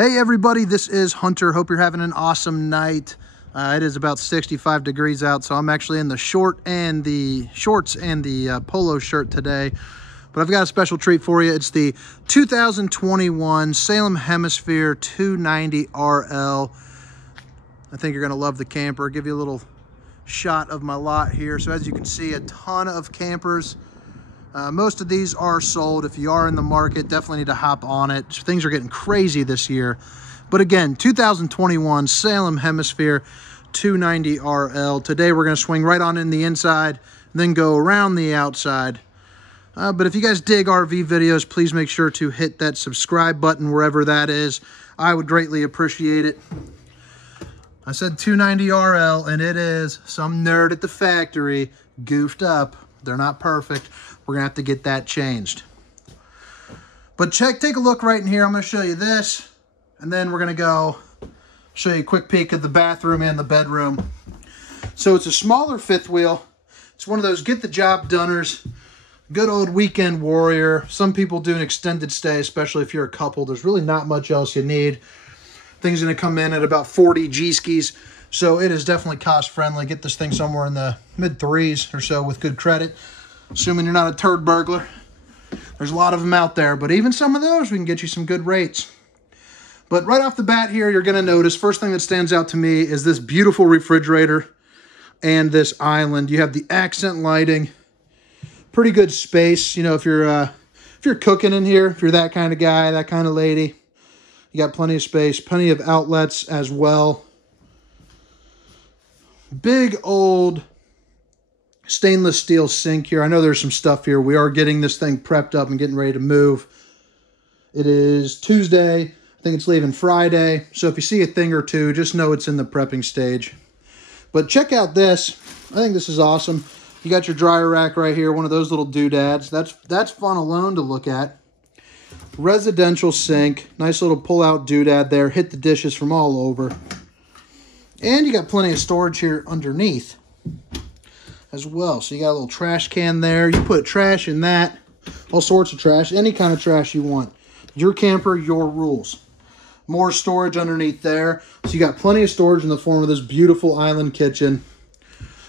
Hey everybody, this is Hunter. Hope you're having an awesome night. It is about 65 degrees out, so I'm actually in the shorts and the polo shirt today. But I've got a special treat for you. It's the 2021 Salem Hemipshere 290 RL. I think you're gonna love the camper. I'll give you a little shot of my lot here. So as you can see, a ton of campers. Most of these are sold. If you are in the market, definitely need to hop on it. Things are getting crazy this year. But again, 2021 Salem Hemipshere 290 RL. Today we're going to swing right on in the inside, then go around the outside. But if you guys dig RV videos, please make sure to hit that subscribe button wherever that is. I would greatly appreciate it. I said 290 RL, and it is some nerd at the factory goofed up. They're not perfect. We're gonna have to get that changed. But take a look right in here. I'm gonna show you this, and then we're gonna go show you a quick peek of the bathroom and the bedroom. So it's a smaller fifth wheel. It's one of those get the job doners, good old weekend warrior. Some people do an extended stay, especially if you're a couple. There's really not much else you need. Thing's gonna come in at about 40 G-skis. So it is definitely cost friendly. Get this thing somewhere in the mid threes or so with good credit. Assuming you're not a turd burglar. There's a lot of them out there, but even some of those, we can get you some good rates. But right off the bat here, you're gonna notice, first thing that stands out to me is this beautiful refrigerator and this island. You have the accent lighting, pretty good space. You know, if you're cooking in here, if you're that kind of guy, that kind of lady, you got plenty of space, plenty of outlets as well. Big old stainless steel sink here. I know there's some stuff here. We are getting this thing prepped up and getting ready to move. It is Tuesday. I think it's leaving Friday. So if you see a thing or two, just know it's in the prepping stage. But check out this. I think this is awesome. You got your dryer rack right here, one of those little doodads. That's fun alone to look at. Residential sink. Nice little pull-out doodad there. Hit the dishes from all over. And you got plenty of storage here underneath as well. So you got a little trash can there. You put trash in that. All sorts of trash. Any kind of trash you want. Your camper, your rules. More storage underneath there. So you got plenty of storage in the form of this beautiful island kitchen.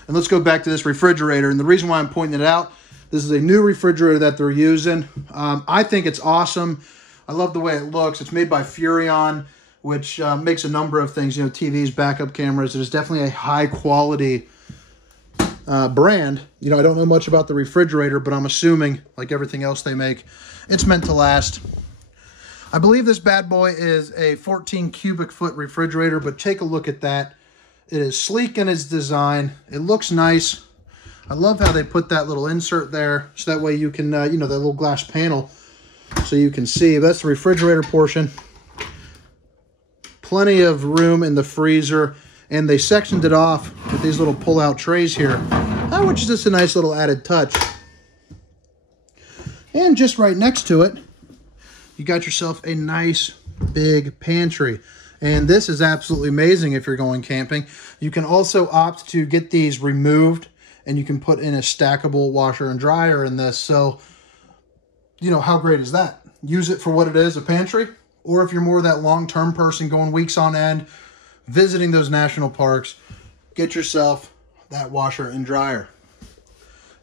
And let's go back to this refrigerator. And the reason why I'm pointing it out, this is a new refrigerator that they're using. I think it's awesome. I love the way it looks. It's made by Furrion, which makes a number of things, you know, TVs, backup cameras. It is definitely a high quality brand. You know, I don't know much about the refrigerator, but I'm assuming, like everything else they make, it's meant to last. I believe this bad boy is a 14 cubic foot refrigerator, but take a look at that. It is sleek in its design. It looks nice. I love how they put that little insert there, so that way you can, you know, that little glass panel, so you can see. That's the refrigerator portion. Plenty of room in the freezer, and they sectioned it off with these little pull-out trays here, which is just a nice little added touch. And just right next to it, you got yourself a nice big pantry. And this is absolutely amazing if you're going camping. You can also opt to get these removed, and you can put in a stackable washer and dryer in this. So, you know, how great is that? Use it for what it is, a pantry. Or if you're more that long-term person going weeks on end, visiting those national parks, get yourself that washer and dryer.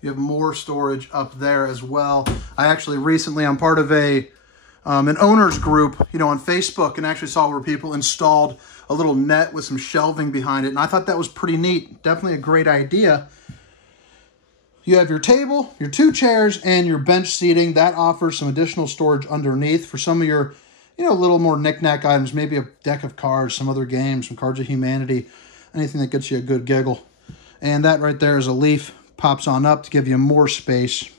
You have more storage up there as well. I actually recently, I'm part of an owner's group, you know, on Facebook, and actually saw where people installed a little net with some shelving behind it. And I thought that was pretty neat. Definitely a great idea. You have your table, your 2 chairs, and your bench seating. That offers some additional storage underneath for some of your, you know, a little more knick-knack items, maybe a deck of cards, some other games, some Cards of Humanity, anything that gets you a good giggle. And that right there is a leaf, pops on up to give you more space.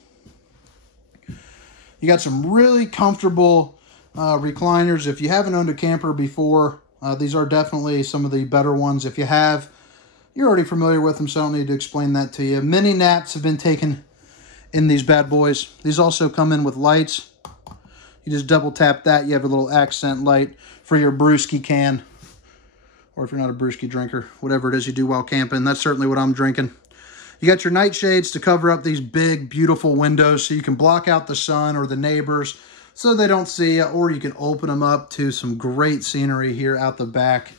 You got some really comfortable recliners. If you haven't owned a camper before, these are definitely some of the better ones. If you have, you're already familiar with them, so I don't need to explain that to you. Mini naps have been taken in these bad boys. These also come in with lights. You just double tap that. You have a little accent light for your brewski can. Or if you're not a brewski drinker, whatever it is you do while camping. That's certainly what I'm drinking. You got your nightshades to cover up these big, beautiful windows so you can block out the sun or the neighbors. so they don't see you, or you can open them up to some great scenery here out the back.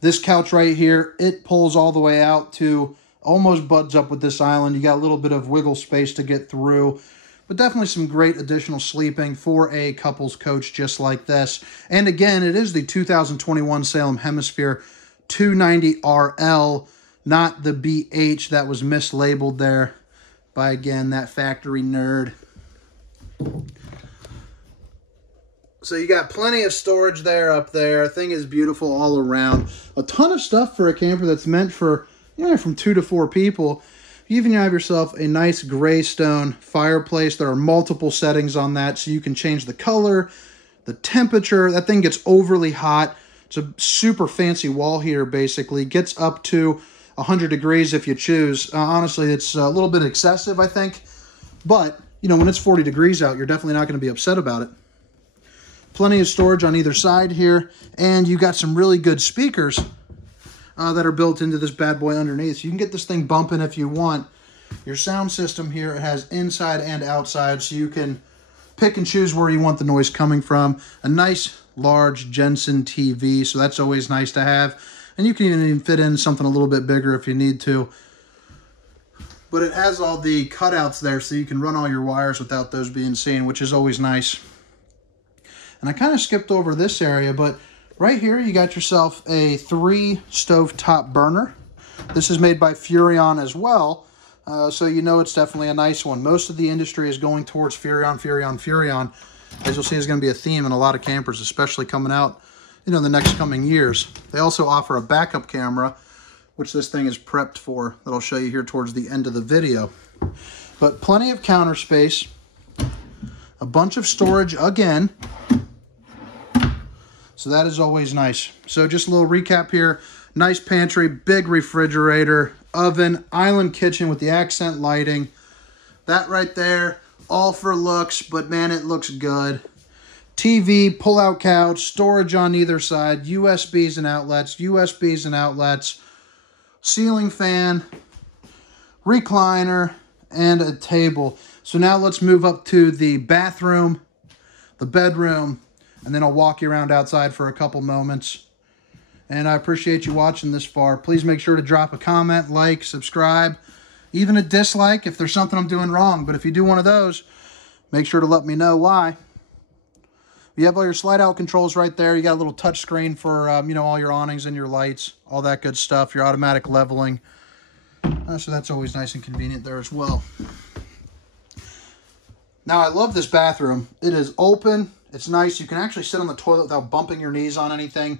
This couch right here, it pulls all the way out to almost buds up with this island. You got a little bit of wiggle space to get through, but definitely some great additional sleeping for a couples coach just like this. And again, it is the 2021 Salem Hemipshere 290RL, not the BH that was mislabeled there by, again, that factory nerd. So you got plenty of storage there up there. Thing is beautiful all around. A ton of stuff for a camper that's meant for, you know, from 2 to 4 people. You even have yourself a nice gray stone fireplace. There are multiple settings on that, so you can change the color, the temperature. That thing gets overly hot. It's a super fancy wall heater, basically. Gets up to 100 degrees if you choose. Honestly, it's a little bit excessive, I think. But, you know, when it's 40 degrees out, you're definitely not going to be upset about it. Plenty of storage on either side here. And you got some really good speakers that are built into this bad boy underneath. So you can get this thing bumping if you want. Your sound system here, it has inside and outside, so you can pick and choose where you want the noise coming from. A nice large Jensen TV, so that's always nice to have. And you can even fit in something a little bit bigger if you need to. But it has all the cutouts there, so you can run all your wires without those being seen, which is always nice. And I kind of skipped over this area, but right here you got yourself a 3 stovetop burner. This is made by Furrion as well, so you know it's definitely a nice one. Most of the industry is going towards Furrion, Furrion, Furrion. As you'll see, is going to be a theme in a lot of campers, especially coming out, you know, in the next coming years. They also offer a backup camera, which this thing is prepped for, that I'll show you here towards the end of the video. But plenty of counter space, a bunch of storage again. So that is always nice. So just a little recap here. Nice pantry, big refrigerator, oven, island kitchen with the accent lighting. That right there, all for looks, but man, it looks good. TV, pull-out couch, storage on either side, USBs and outlets, ceiling fan, recliner, and a table. So now let's move up to the bathroom, the bedroom, and then I'll walk you around outside for a couple moments. And I appreciate you watching this far. Please make sure to drop a comment, like, subscribe, even a dislike if there's something I'm doing wrong. But if you do one of those, make sure to let me know why. You have all your slide-out controls right there. You got a little touch screen for, you know, all your awnings and your lights, all that good stuff, your automatic leveling. So that's always nice and convenient there as well. Now, I love this bathroom. It is open. It's nice. You can actually sit on the toilet without bumping your knees on anything.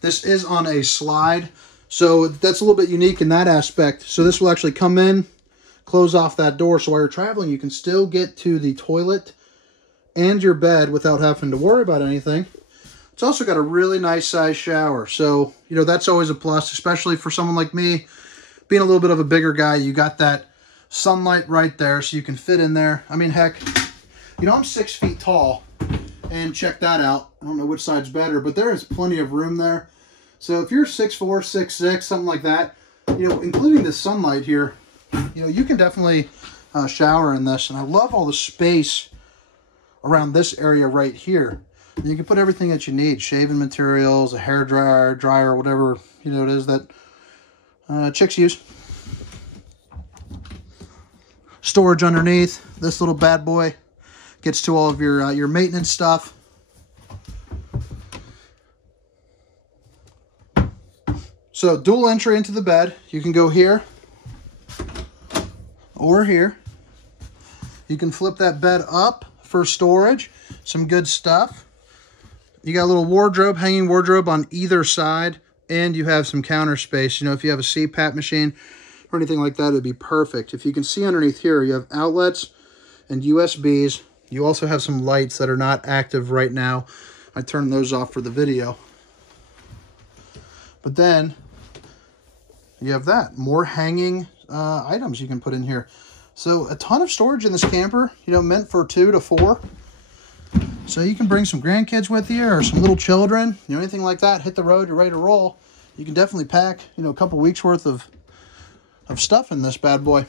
This is on a slide, so that's a little bit unique in that aspect. So this will actually come in, close off that door, so while you're traveling, you can still get to the toilet and your bed without having to worry about anything. It's also got a really nice size shower, so, you know, that's always a plus, especially for someone like me, being a little bit of a bigger guy. You got that sunlight right there, so you can fit in there. I mean, heck, you know, I'm 6 feet tall. And check that out. I don't know which side's better, but there is plenty of room there. So if you're 6'4", 6'6", something like that, you know, including the sunlight here, you know, you can definitely shower in this. And I love all the space around this area right here. And you can put everything that you need, shaving materials, a hair dryer, whatever, you know, it is that chicks use. Storage underneath. This little bad boy gets to all of your maintenance stuff. So dual entry into the bed. You can go here or here. You can flip that bed up for storage. Some good stuff. You got a little wardrobe, hanging wardrobe on either side, and you have some counter space. You know, if you have a CPAP machine or anything like that, it would be perfect. If you can see underneath here, you have outlets and USBs. You also have some lights that are not active right now. I turned those off for the video. But then you have that. More hanging items you can put in here. So a ton of storage in this camper, you know, meant for 2 to 4. So you can bring some grandkids with you or some little children, you know, anything like that. Hit the road, you're ready to roll. You can definitely pack, you know, a couple weeks worth of stuff in this bad boy.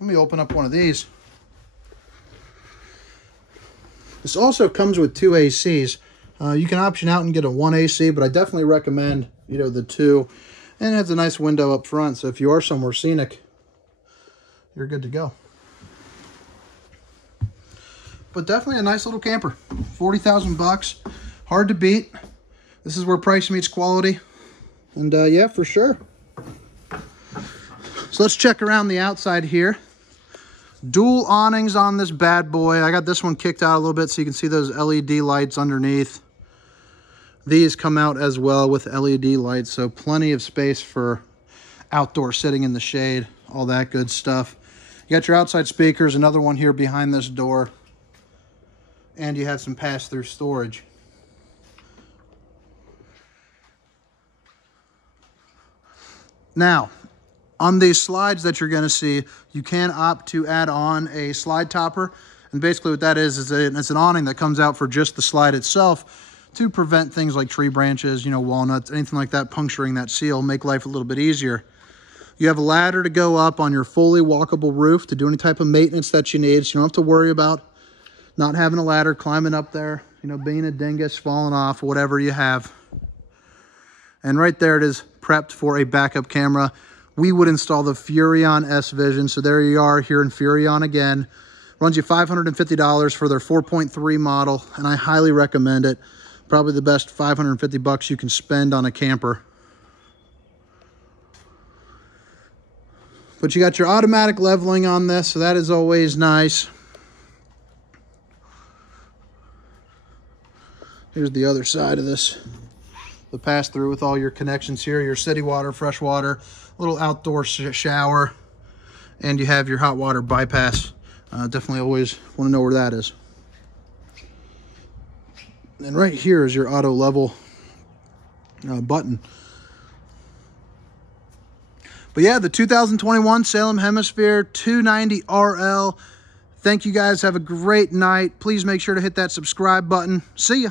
Let me open up one of these. This also comes with 2 ACs. You can option out and get a 1 AC, but I definitely recommend, you know, the 2. And it has a nice window up front, so if you are somewhere scenic, you're good to go. But definitely a nice little camper. 40,000 bucks. Hard to beat. This is where price meets quality. And yeah, for sure. So let's check around the outside here. Dual awnings on this bad boy. I got this one kicked out a little bit so you can see those LED lights underneath. These come out as well with LED lights, so plenty of space for outdoor sitting in the shade, all that good stuff. You got your outside speakers, another one here behind this door, and you have some pass-through storage. Now, on these slides that you're going to see, you can opt to add on a slide topper, and basically what that is it's an awning that comes out for just the slide itself, to prevent things like tree branches, you know, walnuts, anything like that puncturing that seal, make life a little bit easier. You have a ladder to go up on your fully walkable roof to do any type of maintenance that you need, so you don't have to worry about not having a ladder, climbing up there, you know, being a dingus, falling off, whatever you have. And right there it is prepped for a backup camera. We would install the Furrion S Vision, so there you are here in Furrion again. Runs you $550 for their 4.3 model, and I highly recommend it. Probably the best 550 bucks you can spend on a camper. But you got your automatic leveling on this, so that is always nice. Here's the other side of this. The pass-through with all your connections here, your city water, fresh water, little outdoor shower, and you have your hot water bypass. Definitely always want to know where that is. And right here is your auto level button. But yeah, the 2021 Salem Hemipshere 290 RL. Thank you guys. Have a great night. Please make sure to hit that subscribe button. See ya.